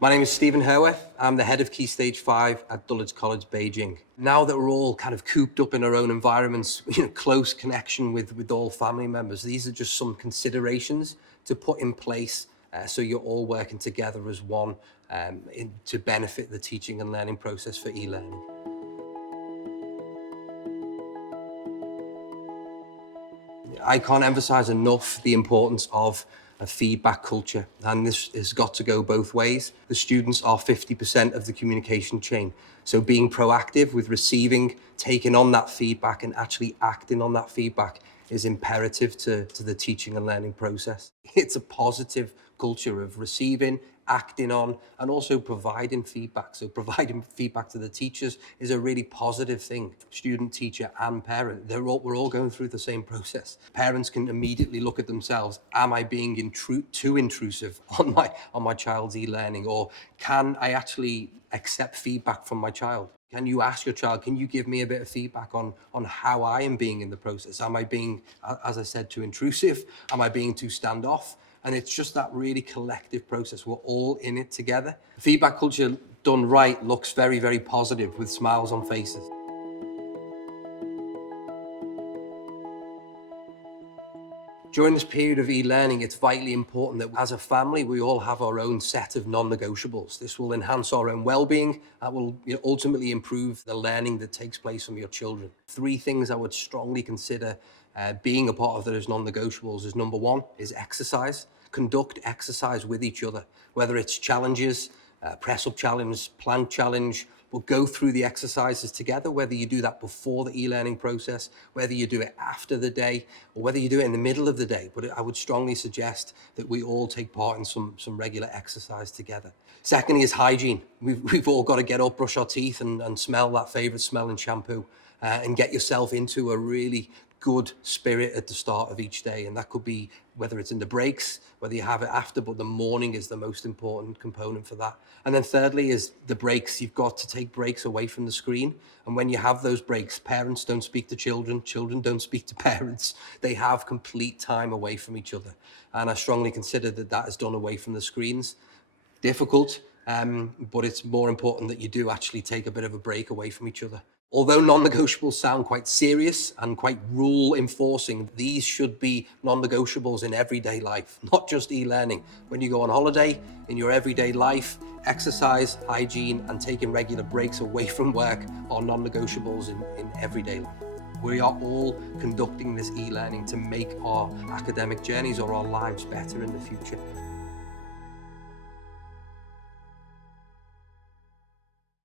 My name is Stephen Herworth. I'm the head of Key Stage 5 at Dulwich College, Beijing. Now that we're all kind of cooped up in our own environments, close connection with all family members, these are just some considerations to put in place so you're all working together as one to benefit the teaching and learning process for e-learning. I can't emphasize enough the importance of a feedback culture, and this has got to go both ways. The students are 50% of the communication chain, so being proactive with receiving, taking on that feedback and actually acting on that feedback is imperative to the teaching and learning process. It's a positive culture of receiving, acting on, and also providing feedback. So providing feedback to the teachers is a really positive thing. Student, teacher, and parent, we're all going through the same process. Parents can immediately look at themselves. Am I being too intrusive on my child's e-learning? Or can I actually accept feedback from my child? Can you ask your child, can you give me a bit of feedback on how I am being in the process? Am I being, as I said, too intrusive? Am I being too standoff? And it's just that really collective process. We're all in it together. Feedback culture done right looks very, very positive with smiles on faces. During this period of e-learning, it's vitally important that as a family, we all have our own set of non-negotiables. This will enhance our own well-being. That will ultimately improve the learning that takes place from your children. 3 things I would strongly consider being a part of those non-negotiables is: number 1 is exercise. Conduct exercise with each other, whether it's challenges, press-up challenge, plank challenge. We'll go through the exercises together, whether you do that before the e-learning process, whether you do it after the day, or whether you do it in the middle of the day. But I would strongly suggest that we all take part in some regular exercise together. Secondly is hygiene. We've all got to get up, brush our teeth, and smell that favorite smell in shampoo, and get yourself into a really good spirit at the start of each day. And that could be whether it's in the breaks, whether you have it after, but the morning is the most important component for that. And then thirdly is the breaks. You've got to take breaks away from the screen. And when you have those breaks, parents don't speak to children, children don't speak to parents. They have complete time away from each other. And I strongly consider that that is done away from the screens. Difficult, but it's more important that you do actually take a bit of a break away from each other. Although non-negotiables sound quite serious and quite rule enforcing, these should be non-negotiables in everyday life, not just e-learning. When you go on holiday, in your everyday life, exercise, hygiene, and taking regular breaks away from work are non-negotiables in everyday life. We are all conducting this e-learning to make our academic journeys or our lives better in the future.